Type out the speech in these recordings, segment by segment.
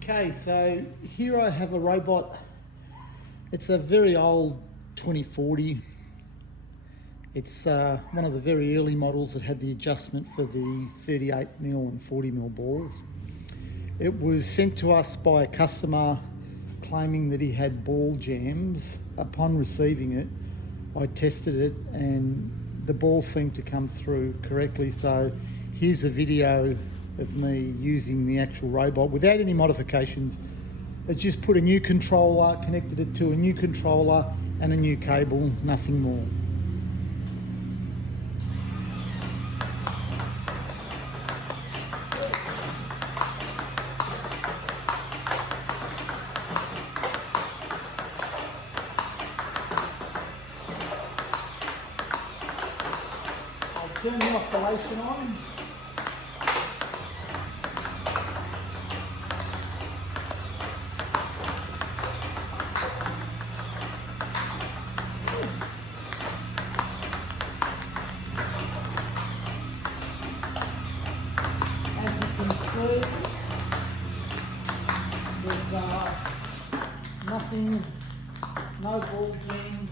Okay, so here I have a robot. It's a very old 2040. It's one of the very early models that had the adjustment for the 38mm and 40mm balls. It was sent to us by a customer claiming that he had ball jams. Upon receiving it, I tested it and the balls seemed to come through correctly. So here's a video of me using the actual robot without any modifications. I just put a new controller, connected it to a new controller and a new cable, nothing more. I'll turn the oscillation on. As you can see, there's nothing, no ball jams.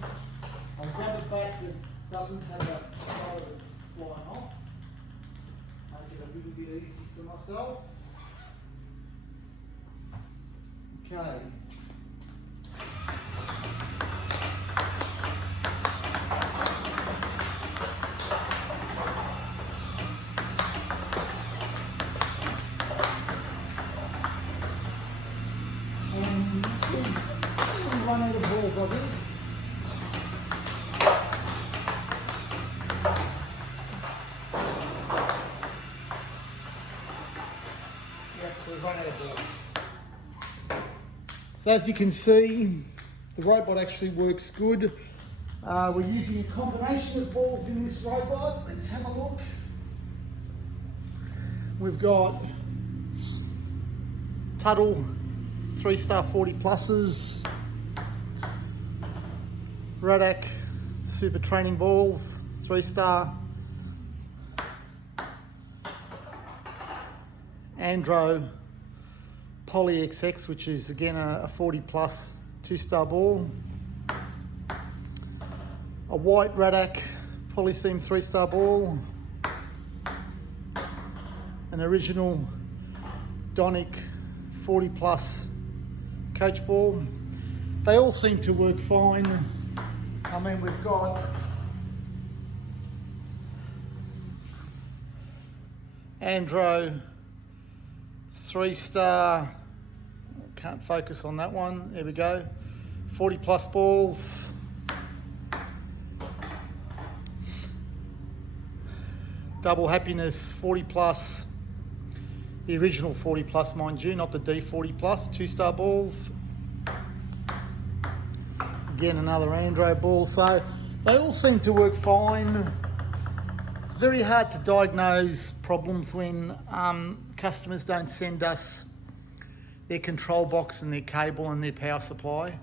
I'll grab it back that doesn't have a controller that's flying off. Make it a little bit easy for myself. Okay. Run out of balls, I think. Yep, we've run out of balls. So as you can see, the robot actually works good. We're using a combination of balls in this robot. Let's have a look. We've got Tuttle 3-star 40 pluses, Radak Super Training balls, 3-star, Andro Poly XX, which is again a 40 plus 2-star ball, a white Radak Polythene 3-star ball, an original Donic 40 plus coach ball. They all seem to work fine. I mean, we've got Andro 3-star, can't focus on that one, there we go, 40 plus balls. Double Happiness 40 plus, the original 40 plus mind you, not the D40 plus, 2-star balls. Again, another Andro ball. So they all seem to work fine. It's very hard to diagnose problems when customers don't send us their control box and their cable and their power supply,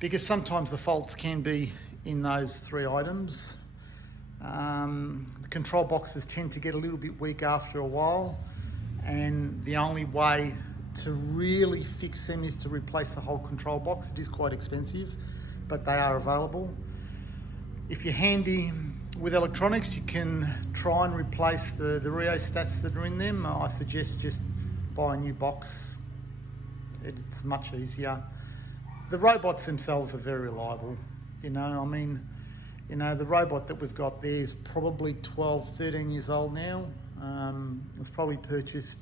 because sometimes the faults can be in those three items. The control boxes tend to get a little bit weak after a while, and the only way to really fix them is to replace the whole control box. It is quite expensive, but they are available. If you're handy with electronics, you can try and replace the rheostats that are in them. I suggest just buy a new box. It's much easier. The robots themselves are very reliable. You know, I mean, you know, the robot that we've got there is probably 12, 13 years old now. It was probably purchased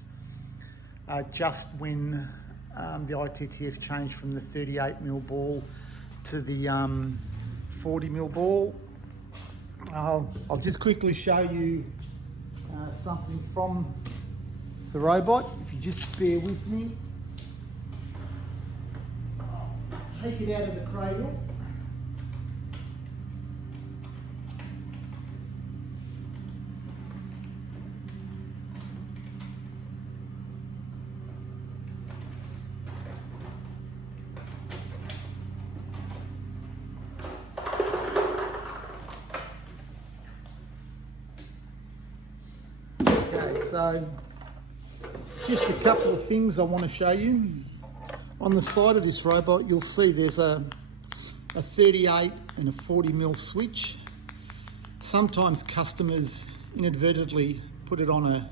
just when the ITTF changed from the 38mm ball to the 40mm ball. I'll just quickly show you something from the robot. If you just bear with me. I'll take it out of the cradle. So Just a couple of things I want to show you. On the side of this robot, you'll see there's a 38 and a 40mm switch. Sometimes customers inadvertently put it on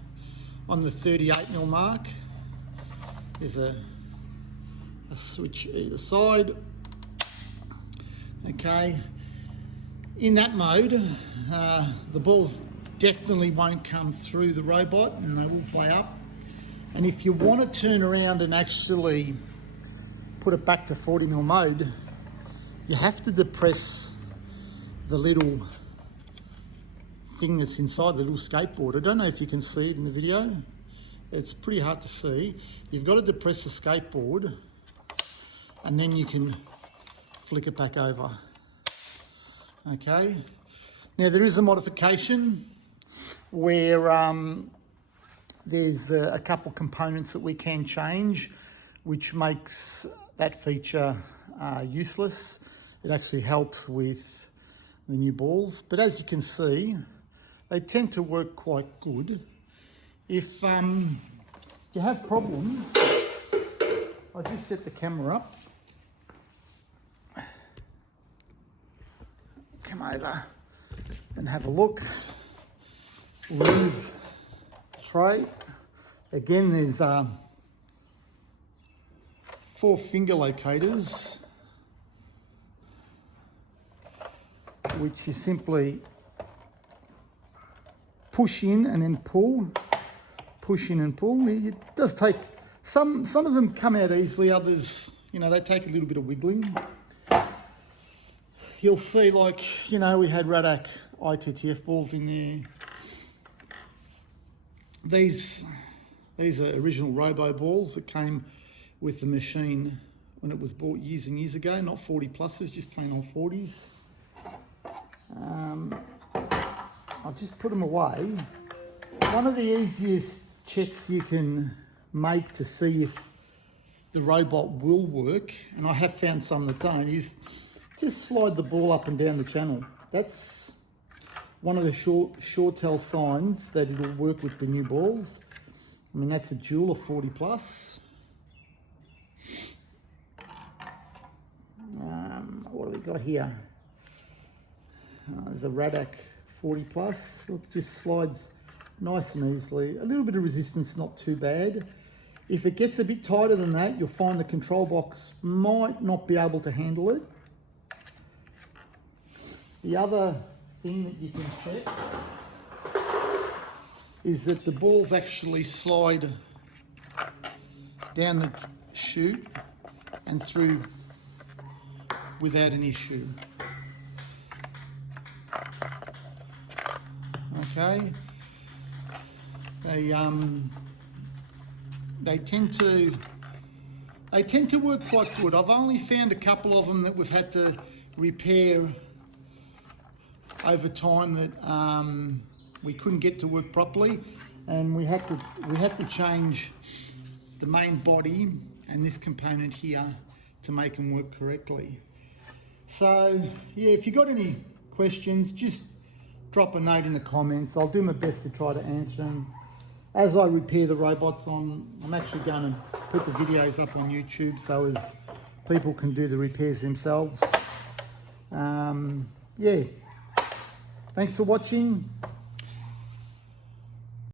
the 38mm mark. There's a switch either side. Okay. In that mode, the balls definitely won't come through the robot and they will play up. And if you want to turn around and actually put it back to 40mm mode, you have to depress the little thing that's inside the little skateboard. I don't know if you can see it in the video. It's pretty hard to see. You've got to depress the skateboard and then you can flick it back over. Okay. Now there is a modification where there's a couple components that we can change, which makes that feature useless. It actually helps with the new balls, but as you can see, they tend to work quite good. If you have problems, I'll just set the camera up. Come over and have a look. Remove tray. Again, there's 4 finger locators, which you simply push in and then pull, push in and pull. It does take, some of them come out easily, others, you know, they take a little bit of wiggling. You'll see, like, you know, we had Radak ITTF balls in there. These are original Robo balls that came with the machine when it was bought years and years ago, not 40 pluses, just plain old 40s. I'll just put them away. One of the easiest checks you can make to see if the robot will work, and I have found some that don't, is just slide the ball up and down the channel. That's one of the sure tell signs that it'll work with the new balls. I mean, that's a Joule of 40 plus. What do we got here? There's a Radak 40 plus. Look, just slides nice and easily. A little bit of resistance, not too bad. If it gets a bit tighter than that, you'll find the control box might not be able to handle it. The other thing that you can check is that the balls actually slide down the chute and through without an issue. Okay, they tend to work quite good. I've only found a couple of them that we've had to repair over time that we couldn't get to work properly, and we had to change the main body and this component here to make them work correctly. So yeah, if you got any questions, just drop a note in the comments. I'll do my best to try to answer them. As I repair the robots, I'm actually going to put the videos up on YouTube so as people can do the repairs themselves. Yeah, thanks for watching.